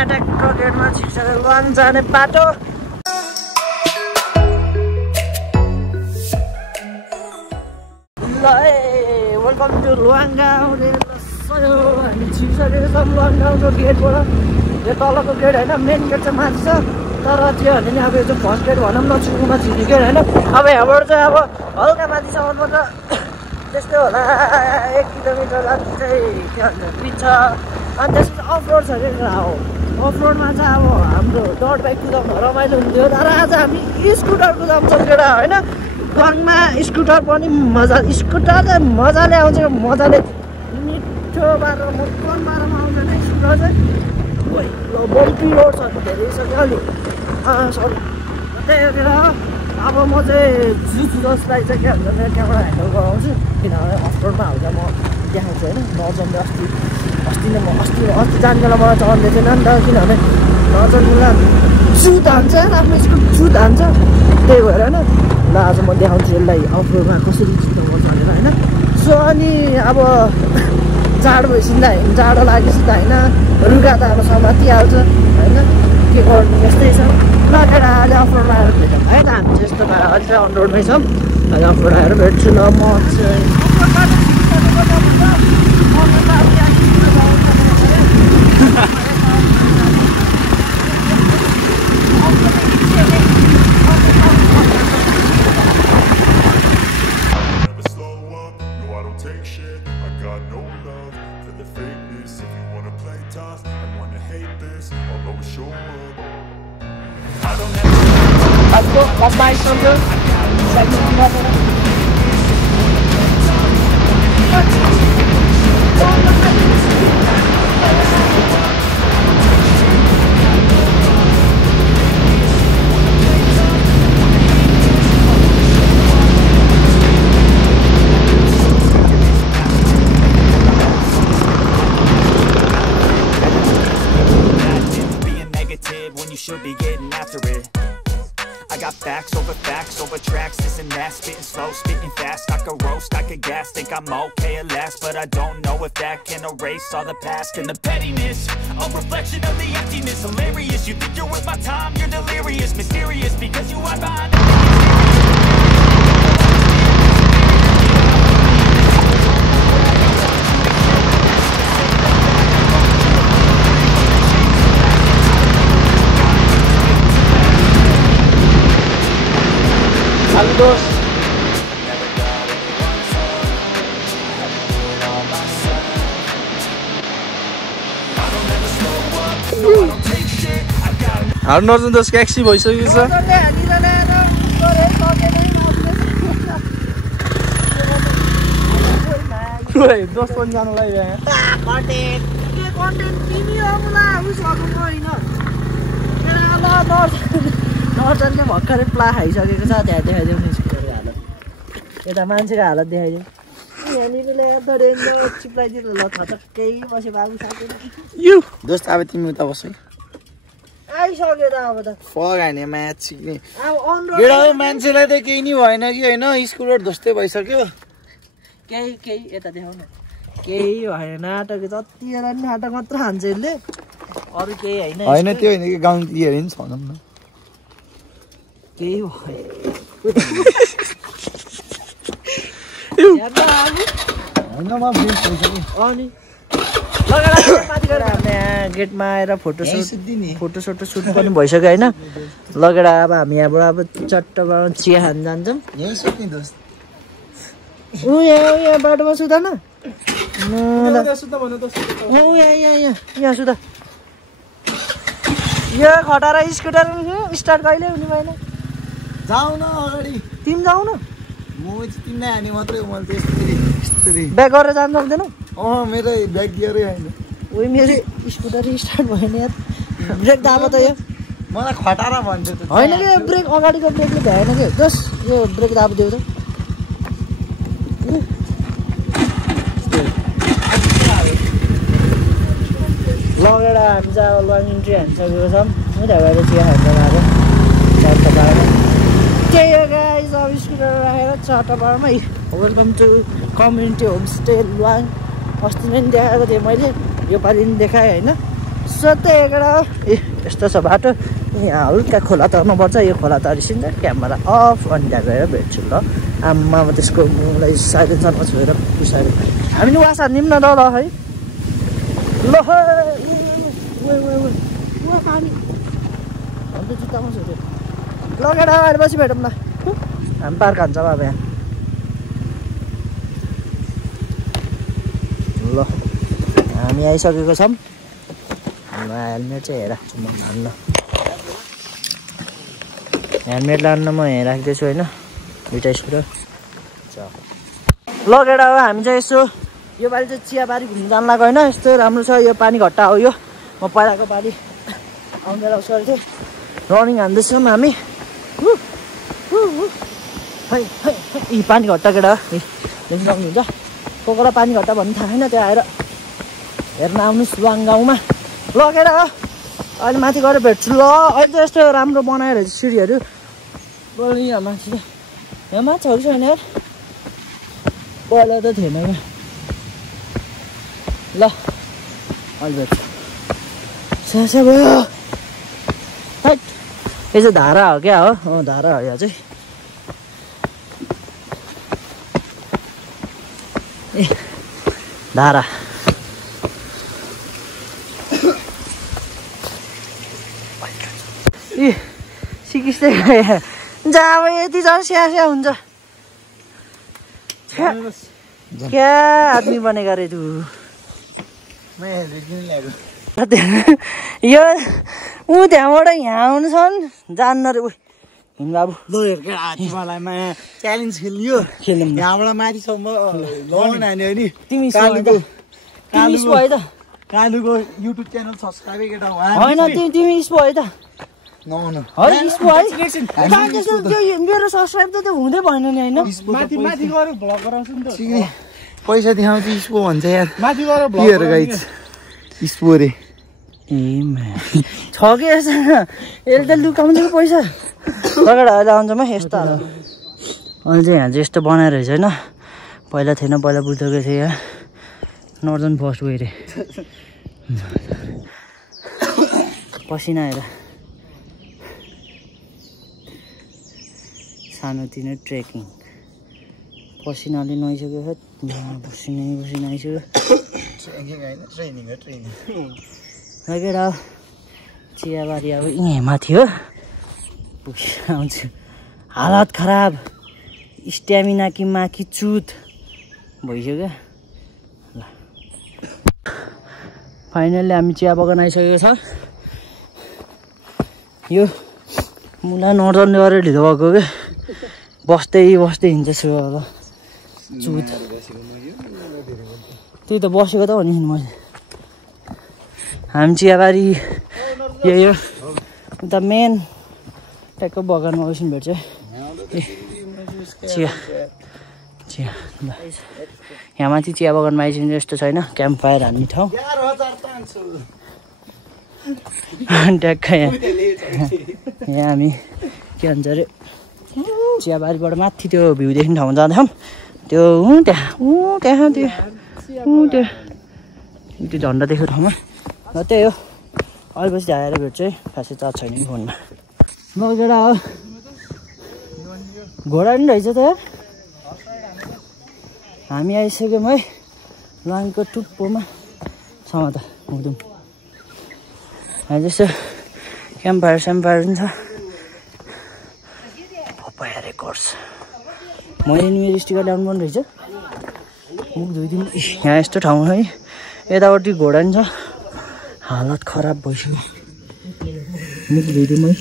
यहाँ ट्याक्क गेटमा छिर्सकेर लुवाङ जाने बाटो। ल वेलकम टु लुवाङ गाउँ। हामी छिर्सकेको छौँ लुवाङ गाउँको गेटबाट। यो तलको गेट होइन, मेन गेट चाहिँ माथि छ, तर त्यो भने नि अब यो चाहिँ फर्स्ट गेट भनौँ न, छुमा छिर्ने गेट होइन। अब यहाँबाट चाहिँ अब हल्का माथिसम्म पर्छ, त्यस्तै होला 1 किलोमिटर जति चाहिँ के भन्छ पिच छ। अनि त्यसपछि अफ रोड छ अरे हो। अफ रोडमा चाहिँ अब हाम्रो डट बाइक कुदाउनु रमाइलो हुन्थ्यो, तर आज हामी स्कुटर कुदाउँछौँ केटा होइन। गरमा स्कुटर पनि मजा, स्कुटर चाहिँ मजाले आउँछ, मजाले मिठो बाटो मकन बाटोमा आउँछ नि स्कुटर चाहिँ। ल बम्पी रोड छ धेरै छ क्या अलि सरी। त्यही भएर अब म चाहिँ जस्तो चाहिँ के भन्छ मेरो क्यामेरा ह्यान्डल गराउँछु, किनभने अफ रोडमा हाल्दा म देखाउँछु होइन। नजन्ने अस्ति नै म अस्ति जाने बेला मलाई चढ्दै थिएन नि त, किनभने नजन्ने बेला जुत हान्छ आफ्नो स्कुट जुत हान्छ, त्यही भएर होइन। ल आज म देखाउँछु यसलाई अफ रोडमा कसरी चित्त गर्छ भनेर होइन। सो अनि अब जाडो भइसिँदा जाडो लागेपछि त होइन, रुगा त अब समातिहाल्छ होइन, के गर्नु यस्तै छ। ल केटा अहिले अफ रोडमा आएर भेटौँ है त। हामी चाहिँ यस्तो अहिले चाहिँ अन रोडमै छौँ, अहिले अफ रोड आएर भेट्छु। ल म चाहिँ Let's buy something. Being negative when you should be getting after it. I got facts over tracks, this and that, spitting slow, spitting fast. I could roast, I could gas, think I'm okay at last, but I don't know if that can erase all the past. And the pettiness, a reflection of the emptiness. Hilarious, you think you're worth my time, you're delirious. Mysterious, because you hide behind Saludos. हार नर्जन दोष taxi भइसकेको छ। दोष पनि जानुलाई नर्जनले भर्खरै प्ला खाइसकेको छ, त्यहाँ देखाइदिउँ नि स्कुटरको हालत। यता मान्छेको हालत देखाइदिउँ। यहाँनिर चिप्लाइदिनु ल थचक्कै बस्यो बाबु साथी। दोस्त अब तिमी उता बस है। आइसक्यो त अब त फगाने म्याच सिक्ने गेडा मान्छेलाई त केही नि भएन कि होइन, स्कुटर जस्तै भइसक्यो। केही यता देखाउ न। केही भएन, नाटक जति बेला नि नाटक मात्र हान्छ यसले, अरू केही होइन। होइन त्यो होइन कि गाउँतिर नि छनौँ न, केही भयो अनि गेटमा आएर फोटोसोटो सुट पनि भइसक्यो होइन। लगेर अब हामी यहाँबाट अब चट्टबाट चिया खान जान्छौँ। यहाँ बाटोमा सुता न, यहाँ सुता। यो खटारा स्कुटर स्टार्ट कहिले हुने भएन। जाऊ न अगाडि, तिमी जाऊ न, म तिमीलाई हाने मात्रै हो। मैले त्यस्तै ब्याग गरेर जानु सक्दैनौ? मेरो ब्याग गियरै होइन। उयो मेरो स्कुटर स्टार्ट भएन यार, ब्रेक दाबो त यो। मलाई खटारा भन्छ त होइन कि ब्रेक अगाडिको ब्रेकले भएन कि, जस यो ब्रेक दाबो दियो त। लगेर हामी चाहिँ अब लङ इन्ट्री हानिसकेको छौँ। त्यहाँ भएर चिया खान्छ अब चट्टपाडामा। त्यही हो गाइस, अब स्कुटर राखेर चट्टपाडामै। Welcome to community homestay Luwang. अस्ति नै देखाएको थिएँ मैले, योपालि पनि देखाएँ होइन। सतेगडा ए यस्तो छ बाटो यहाँ हल्का खोला तर्नुपर्छ यो खोला तर्सिन्छ क्यामेरा अफ अनि त्यहाँ गएर भेट्छु ल आम्मा त्यसको मलाई साइलेन्सरमा छोएर पुसाएर हामी वासा निम्न ल है ल पानी अन्त जुत्तामा छोड्यो लगेर आएपछि भेटौँ न हामी पार्क हान्छ अब यहाँ ल हामी आइसकेको छौँ हेलमेट चाहिँ हेरेको छु म हाल्न हेलमेट लान्न म यहाँ राख्दैछु होइन दुइटै सुरु लगेर अब हामी चाहिँ यसो योपालि चाहिँ चियाबारी घुम्नु जानु लाग्यो होइन यस्तो राम्रो छ यो पानी घट्टा हो यो म पहिलाको पालि आउने बेला उसो थिएँ रनिङ हान्दैछौँ हामी यी पानी घट्टा केटा देख्नु सक्नुहुन्छ को कोलाई पानी घट्टा भन्नु थाहा छैन त्यो आएर हेर्न आउनुहोस् लुवाङ गाउँमा लगेर अहिले माथि गएर भेट्छु ल अहिले चाहिँ यस्तो राम्रो बनाएर सिँढीहरू यहाँ माथि यहाँ माछाहरू छैन यार पहिला त थिएन क्या ल अहिले भेट्छु स्यास्या भयो यो चाहिँ धारा हो क्या हो धारा हो यो चाहिँ ए धारा ए सिकिस्तै जहाँ अब यति झन् स्यास्या हुन्छ क्या आदमी बनेको रे तू यो ऊ त्यहाँबाट यहाँ आउनु छन् जान्न रे उही हिँड बाबु मलाई च्यालेन्ज खेलियो खेल्नु यहाँबाट माथिसम्म लोन हान्यो नि तिमी स्पो है त कालुको युट्युब च्यानल सब्सक्राइब केटा होइन तिमी स्पो है त नहुनु है स्पो है मेरो सब्सक्राइब त त्यो हुँदै भएन नि होइन माथि गएर भ्लग गराउँछु नि त पैसा देखाउँछु स्पो भन्छ यार माथि गएर भ्लग गाइज स्पो रे ए छ कि यसो यसले त लुकाउँछ कि पैसा लगेर अहिले आउँछ म यस्तो अहिले चाहिँ यहाँ चाहिँ यस्तो बनाएर रहेछ होइन पहिला थिएन पहिला बुझ्दै थियो यहाँ नर्दन फर्स्ट गएर पसिना आएर सानोतिनो ट्रेकिङ पसिनाले नुहाइसक्यो पसिना आइसक्यो लगेर चियाबारी अब यहाँ माथि हो आउँछु हालत खराब स्ट्यामिना कि माकी चुत भइसक्यो ल फाइनल्ली हामी चिया बगान आइसकेको छ यो मुला नर्दन गरेर ढिलो भएको क्या बस्दै हिँड्छ छु अब चुत त्यही त बसेको त भनि मैले हामी चियाबारी यही हो उता मेन ट्याक्क बगानमा एकछिन भेट्छ चिया चिया ल यहाँ माथि चिया बगानमा आइसक्यो यस्तो छैन क्याम्प फायर हान्ने ठाउँ ट्याक्क यहाँ हामी के भन्छ अरे चियाबारीबाट माथि त्यो भ्यू देख्ने ठाउँमा जाँदैछौँ त्यो त्यहाँ त्यो झन्डा देखेको ठाउँमा ल त्यही हो अहिले पछि आएर भेट्छु है खासै चार्ज छैन कि फोनमा लगेर हो घोडा पनि रहेछ त यार हामी आइसक्यौँ है लाङको टुप्पोमा छौँ त हुँदौँ अहिले जस्तो क्याम्पफायर स्याम्पफायर पनि छ पपाया रेकर्ड्स मैले नि मेरो स्टिकर ल्याउनु पर्ने रहेछ मुख धोइदिउँ यहाँ यस्तो ठाउँ है यतापट्टि घोडा पनि छ हालत खराब भइसक्यो मुख धोइदिउँ है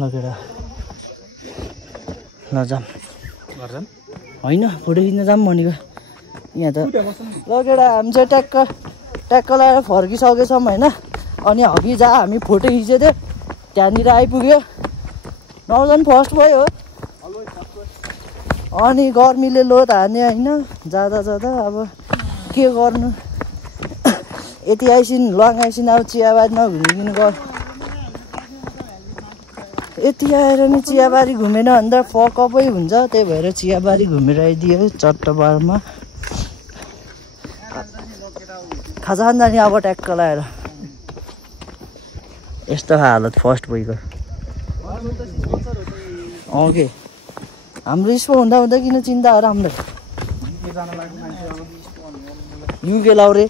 लगेर ल जाम होइन फोटो खिच्न जाऊँ भनेको यहाँ त लगेर हामी चाहिँ ट्याक्क लगाएर फर्किसकेछौँ होइन अनि अघि जा हामी फोटो खिचेको थियो त्यहाँनिर आइपुग्यो नौजन फर्स्ट भयो अनि गर्मीले लोद हान्यो होइन जाँदा अब के गर्नु यति आइसिन लङ आइसिन अब चियाबारी नघुमिदिनु गर ए यति आएर नि चियाबारी घुमेन भन्दा फकअपै हुन्छ त्यही भएर चियाबारी घुमेर आइदियो चट्टबारमा खाजा खान जाने अब ट्याक्क लाएर यस्तो हालत फर्स्ट भइगयो ओके हाम्रो स्पो हुँदा हुँदा किन चिन्ता हो राम्रो युके लाउरे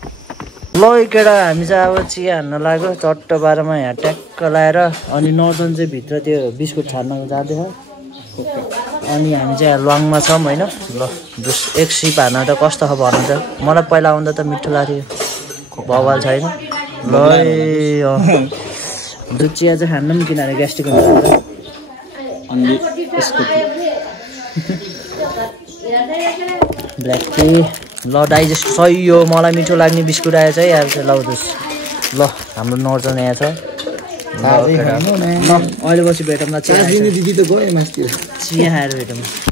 ल केटा हामी चाहिँ अब चिया हान्न लाग्यो चट्टबारमा यहाँ ट्याक्क लाएर अनि नर्दन चाहिँ भित्र त्यो बिस्कुट छान्न जाँदैछ अनि हामी चाहिँ लङमा छौँ होइन ल एक सिप हान्न त कस्तो छ भन्नु त मलाई पहिला आउँदा त मिठो लाग्थ्यो बवाल छैन ल दुध चिया चाहिँ खान्न पनि किनभने ग्यास्ट्रिक हुन्छ अनि ब्ल्याक टी ल डाइजेस्ट सही यो मलाई मिठो लाग्ने बिस्कुट आएछ है यार चाहिँ लाउँदैछ ल हाम्रो नर्जन यहाँ छ ल अहिले पछि भेटौँला चिया दिदी त गयो मास्तिर चिया खाएर भेटौँ